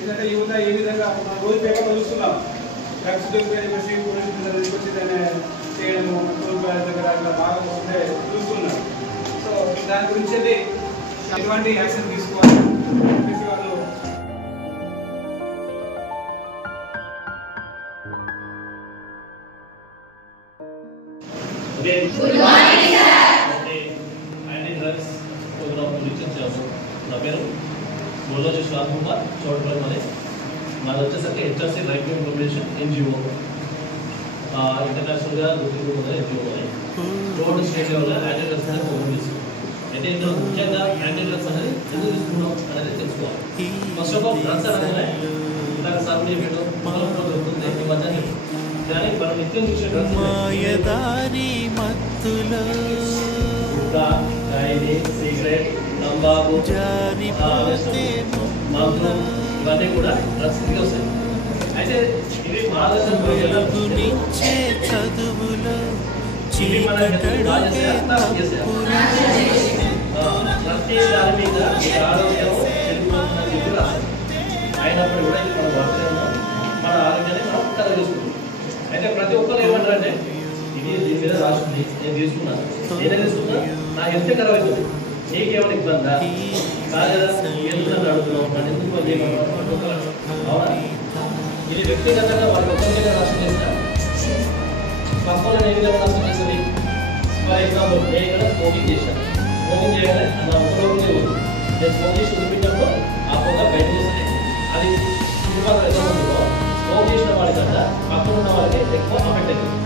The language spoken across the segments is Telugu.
ఏంటంటే యువత ఏ విధంగా మన రోజు పేపర్లో చూస్తున్నాం డ్రగ్స్ చెప్పేసి పోలీసులు తీసుకొచ్చి దాన్ని చేయడము దగ్గర అట్లా బాగా వస్తుంటే చూస్తున్నాం. సో దాని గురించి ఎటువంటి యాక్షన్ తీసుకోవాలి చెప్పేసి వాళ్ళు నా పేరు బోలోజీ శ్రావణ్ కుమార్ చౌడపల్లి మరి మాది వచ్చేసరికి HRC right to information NGO ఇంటర్నేషనల్గా గుర్తింపు ఉన్న ఎన్జిఓ అని టోటల్ స్టేట్ లెవెల్లో యాంటీ డ్రగ్స్ అనేది ప్రోగ్రామ్ చేస్తుంది. అయితే ఇందులో ముఖ్యంగా యాంటీ డ్రగ్స్ అనేది ఎందుకు తీసుకున్నాం అనేది తెలుసుకోవాలి. ఫస్ట్ ఆఫ్ ఆల్ డ్రగ్స్ అనగానే ఇలాగ సర్వే చేయడం పొలంలో దొరుకుతుంది ఈ మధ్య కానీ మనం నిత్యం చూసే డ్రగ్స్ సిగరెట్ తంబాకు మందు ఇవన్నీ కూడా డ్రగ్స్ కిందకి వస్తాయి. అయితే ఇవి మార్గదర్శనం ఇవి మన ప్రతి దాని మీద ఆరోగ్యం అయినప్పుడు కూడా ఇది మనం వాడుతూనే ఉన్నాం. మన ఆరోగ్యాన్ని మనం కలగ చేసుకుంటాం. అయితే ప్రతి ఒక్కరు ఏమంటారంటే ఇది దీని మీద రాస్తుంది నేను తీసుకున్నాను నేనే తీసుకున్నా నా హెల్త్ ఖరాబ్ అవుతుంది నీకేమైనా ఇబ్బందా కాదా ఎందుకు అడుగుతున్నావు మన ఎందుకు అవునా ఇది వ్యక్తిగతంగా వాళ్ళ ఒక్కరిగా నష్టం చేసిన పక్కన ఏ విధంగా నష్టం చేస్తుంది. ఫర్ ఎగ్జాంపుల్ నేను ఇక్కడ స్మోకింగ్ చేశాను స్మోకింగ్ చేయగానే నా ఒక్కరోజు నేను స్మోక్ చేసి చూపించినప్పుడు ఆ పొగ బయట చేస్తే అది చుట్టుపక్కల ఎంత ఉంటుందో స్మోక్ చేసిన వాడికన్నా పక్కన ఉన్న వాళ్ళకి ఎక్కువ అఫెక్ట్ అవుతుంది.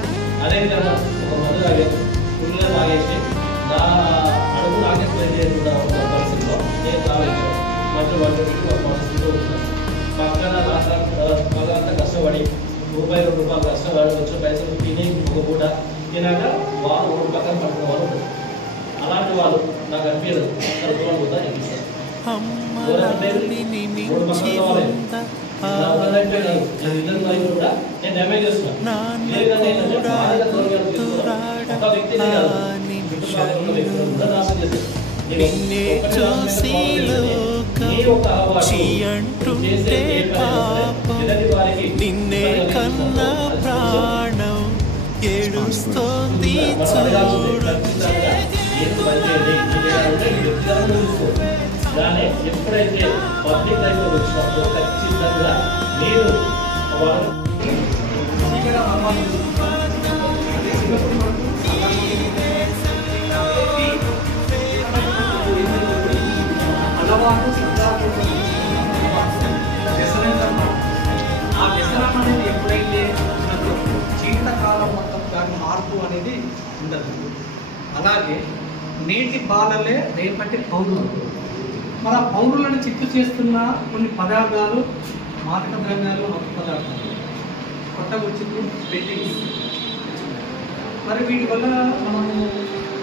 అదేవిధంగా ఒక మందు తాగే ఫుల్గా తాగేసి నా అడుగు నాకే స్ప్రెడ్ చేయకుండా ఉన్న పరిస్థితిలో నేను తాగలేదు మంచి పరిస్థితిలో ఉంటున్నాను. పక్కన పగలంతా కష్టపడి రూపాయలు కష్టపడి వచ్చిన పైసలు తిని ఒక పూట తినాక వాళ్ళు రోడ్డు పక్కన పట్టుకున్న వాళ్ళు ఉంటారు. అలాంటి వాళ్ళు నాకు అనిపించదు దూరం కూడా ఎక్కిస్తారు. రోడ్డు పక్కన కావాలి కూడా నేను డ్యామేజ్ చేస్తున్నాను. ఏ విధంగా ఏంటంటే బాగా దూరంగా ఒక వ్యక్తిని కాదు చుట్టుపక్కల ఉన్న వ్యక్తులను కూడా నాశనం చేస్తారు. నిన్నే కన్నా ప్రాణం ఏడుస్తోంది ఎప్పుడైతే పబ్లిక్ లైఫ్ లో వచ్చినప్పుడు ఖచ్చితంగా నేను ఆ వ్యసనం అనేది ఎప్పుడైతే వచ్చినప్పుడు జీవితకాలం మొత్తం దాని మార్పు అనేది ఉండదు. అలాగే నేటి బాలలే రేపటి పౌరులు. మన పౌరులను చిత్తు చేస్తున్న కొన్ని పదార్థాలు మాదక ద్రవ్యాలు మత్తు పదార్థాలు కొత్తగా వచ్చింది బెట్టింగ్స్. మరి వీటి వల్ల మనము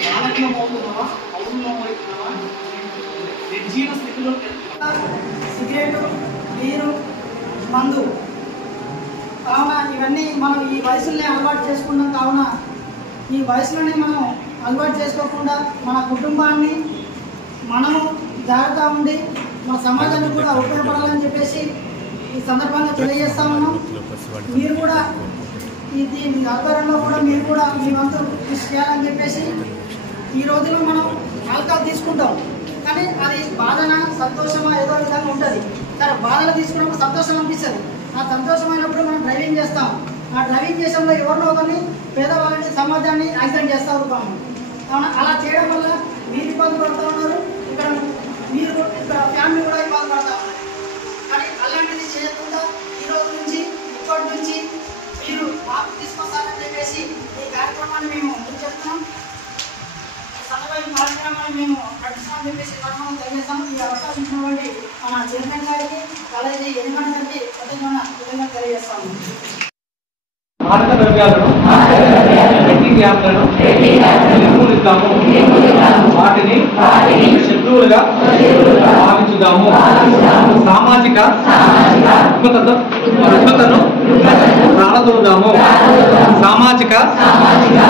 బాలకం అవుతున్నామా పౌరులం అవుతున్నామా నిర్జీవ స్థితిలో సిగరెట్ బీరు మందు కావున ఇవన్నీ మనం ఈ వయసులోనే అలవాటు చేసుకున్నాం. కావున ఈ వయసులోనే మనం అలవాటు చేసుకోకుండా మన కుటుంబాన్ని మనము జాగ్రత్తగా ఉండి మన సమాజానికి కూడా ఉపయోగపడాలని చెప్పేసి ఈ సందర్భంగా తెలియజేస్తా ఉన్నాం. మీరు కూడా దీని ఆధ్వర్యంలో కూడా మీరు కూడా మీ వంతు కృషి చేయాలని చెప్పేసి ఈ రోజుల్లో మనం ఆల్కహాల్ తీసుకుంటాం కానీ అది బాధన సంతోషమా ఏదో విధంగా ఉంటుంది. కానీ బాధలు తీసుకున్నప్పుడు సంతోషం అనిపిస్తుంది. ఆ సంతోషమైనప్పుడు మనం డ్రైవింగ్ చేస్తాం. ఆ డ్రైవింగ్ చేసేంలో ఎవరినో ఒకరిని పేదవాళ్ళని సమాజాన్ని యాక్సిడెంట్ చేస్తూ ఉంటాము. కావున అలా చేయడం వల్ల మీరు ఇబ్బంది పడుతూ ఉన్నారు, ఇక్కడ మీరు ఇక్కడ ఫ్యామిలీ కూడా ఇబ్బంది పడుతూ ఉన్నారు. కానీ అలాంటిది చేయకుండా ఈ రోజు నుంచి ఇప్పటి నుంచి మీరు మార్పు తీసుకొస్తారని చెప్పేసి ఈ కార్యక్రమాన్ని మేము చేస్తున్నాం. ఈ కార్యక్రమాన్ని మేము నడుస్తామని చెప్పేసి మనం తెలియజేస్తాము. ఈ అవకాశం ఇచ్చినటువంటి మన చైర్మన్ గారికి అలాగే యజమాని గారికి విధంగా తెలియజేస్తాము. మాదక ద్రవ్యాలను బెట్టింగ్ యాప్లను నిర్మూలిద్దాము, వాటిని శత్రువులుగా భావించుదాము, సామాజిక రుగ్మతను ప్రాణదూదాము, సామాజిక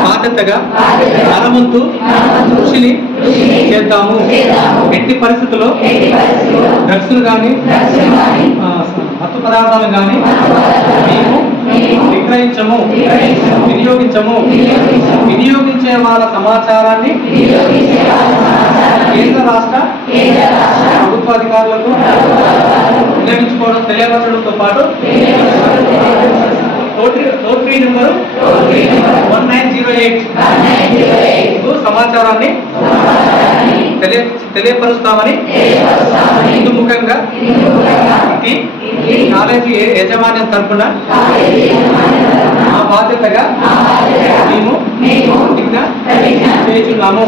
బాధ్యతగా మనముందు కృషిని చేద్దాము. ఎట్టి పరిస్థితుల్లో డ్రగ్స్ కానీ మత్తు పదార్థాలు కానీ మేము విక్రయించము, వినియోగించము. వినియోగించే వాళ్ళ సమాచారాన్ని కేంద్ర రాష్ట్ర ప్రభుత్వ అధికారులకు వినియోగించుకోవడం తెలియపరచడంతో పాటు టోల్ ఫ్రీ నెంబరు 1908 సమాచారాన్ని తెలియపరుస్తామని ఇందు ముఖ్యంగా ఇది కాలేజీ యాజమాన్యం తరఫున మా బాధ్యతగా మేము ప్రతిజ్ఞ చేస్తున్నాము.